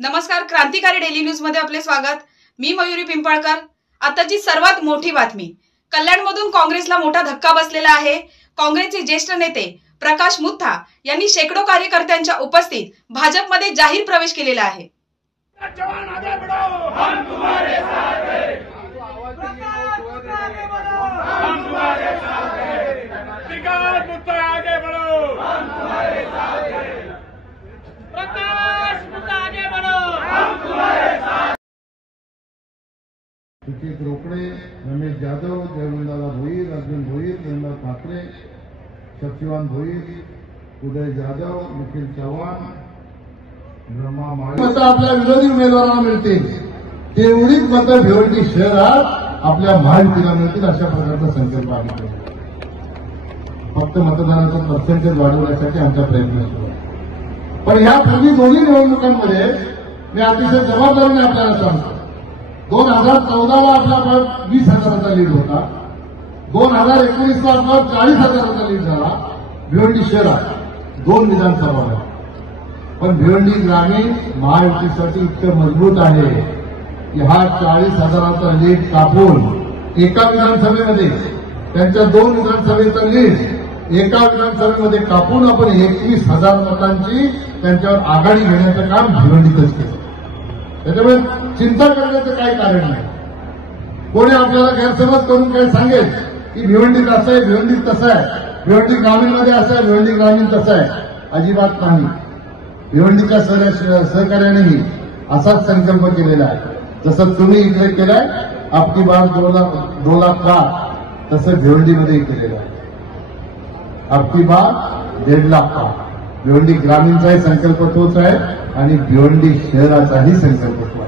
नमस्कार, क्रांतिकारी daily news मध्ये आपले स्वागत। मी मयुरी पिंपळकर। आताची सर्वात मोठी बातमी, कल्याणमधून काँग्रेसला मोठा धक्का बसलेला आहे। काँग्रेसचे ज्येष्ठ नेते प्रकाश मुथा यांनी शेकडो कार्यकर्त्यांच्या उपस्थित भाजपमध्ये जाहीर प्रवेश केलेला आहे। जवान आगे बढ़ो, हम तुम्हारे साथ हैं। हम तुम्हारे साथ हैं। प्रकाश मुथा आगे बढ़ो, हम तुम्हारे साथ हैं। प्रकाश मुथा आगे बढ़ो, हम तुम्हारे साथ। सुचित रोकडे, रमेश जाधव, जयवंतदादा भोईर, अर्जुन भोईर, धनराज ठाकरे, शक्तिवान भोईर, उदय जाधव, निखिल चव्हाण, मतं आपल्या विरोधी उमेदवारांना मिळतील तेवढीच मतं भिवंडी शहरात आपल्या महायुतीला मिळतील अशा प्रकारचा संकल्प आम्ही केला। फक्त मतदानाचा पर्सेंटेज वाढवण्यासाठी आमचा प्रयत्न सुरू आहे। पण ह्यापूर्वी दोन्ही निवडणुकांमध्ये मी अतिशय जबाबदारीने आपल्याला सांगतो, 2014ला आपला 20,000चा लीड होता, 2019ला आपला 40,000चा लीड झाला भिवंडी शहरात 2 विधानसभा। पण भिवंडी ग्रामीण महायुतीसाठी इतकं मजबूत आहे की हा 40,000चा लीड कापून एका विधानसभेमध्ये त्यांच्या 2 विधानसभेचा लीड एका विधानसभेमध्ये कापून आपण 21,000 मतांची त्यांच्यावर आघाडी घेण्याचं काम भिवंडीतच केलं। त्याच्यामुळे चिंता करण्याचं काही कारण नाही। कोणी आपल्याला गैरसमज करून काही सांगेल की भिवंडीत असं आहे, भिवंडीत तसं आहे, भिवंडी ग्रामीणमध्ये असं आहे, भिवंडी ग्रामीण तसं आहे, अजिबात नाही। भिवंडीच्या सहकार्यानेही असाच संकल्प केलेला आहे। जसं तुम्ही इकडे केलाय आपकी बार 2 लाख पार, तसं भिवंडीमध्ये केलेलं आहे। आपकी बार 1.5 लाख पार। भिवंडी ग्रामीणचाही संकल्प तोच आहे आणि भिवंडी शहराचाही संकल्प तोच आहे।